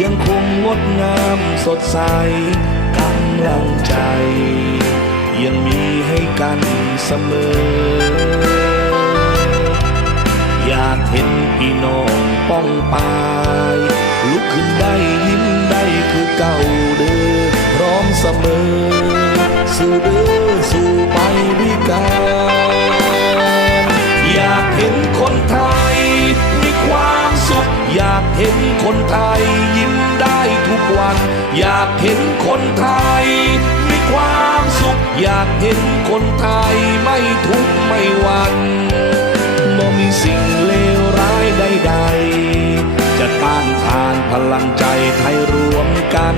ยังคงงดงามสดใสกำลังใจ ยังมีให้กันเสมอ อยากเห็นพี่น้องป้องปายลุกขึ้นได้ยิ้มได้คือเก่าเด้อพร้อมเสมอ สู่เด้อสู่ไปด้วยกันอยากเห็น คนไทยยิ้มได้ทุกวัน อยากเห็นคนไทย มีความสุข อยากเห็นคนไทยไม่ทุกข์ไม่วัน่นบ่มีสิ่งเลวร้ายใดๆ จะต้านทานพลังใจไทยรวมกัน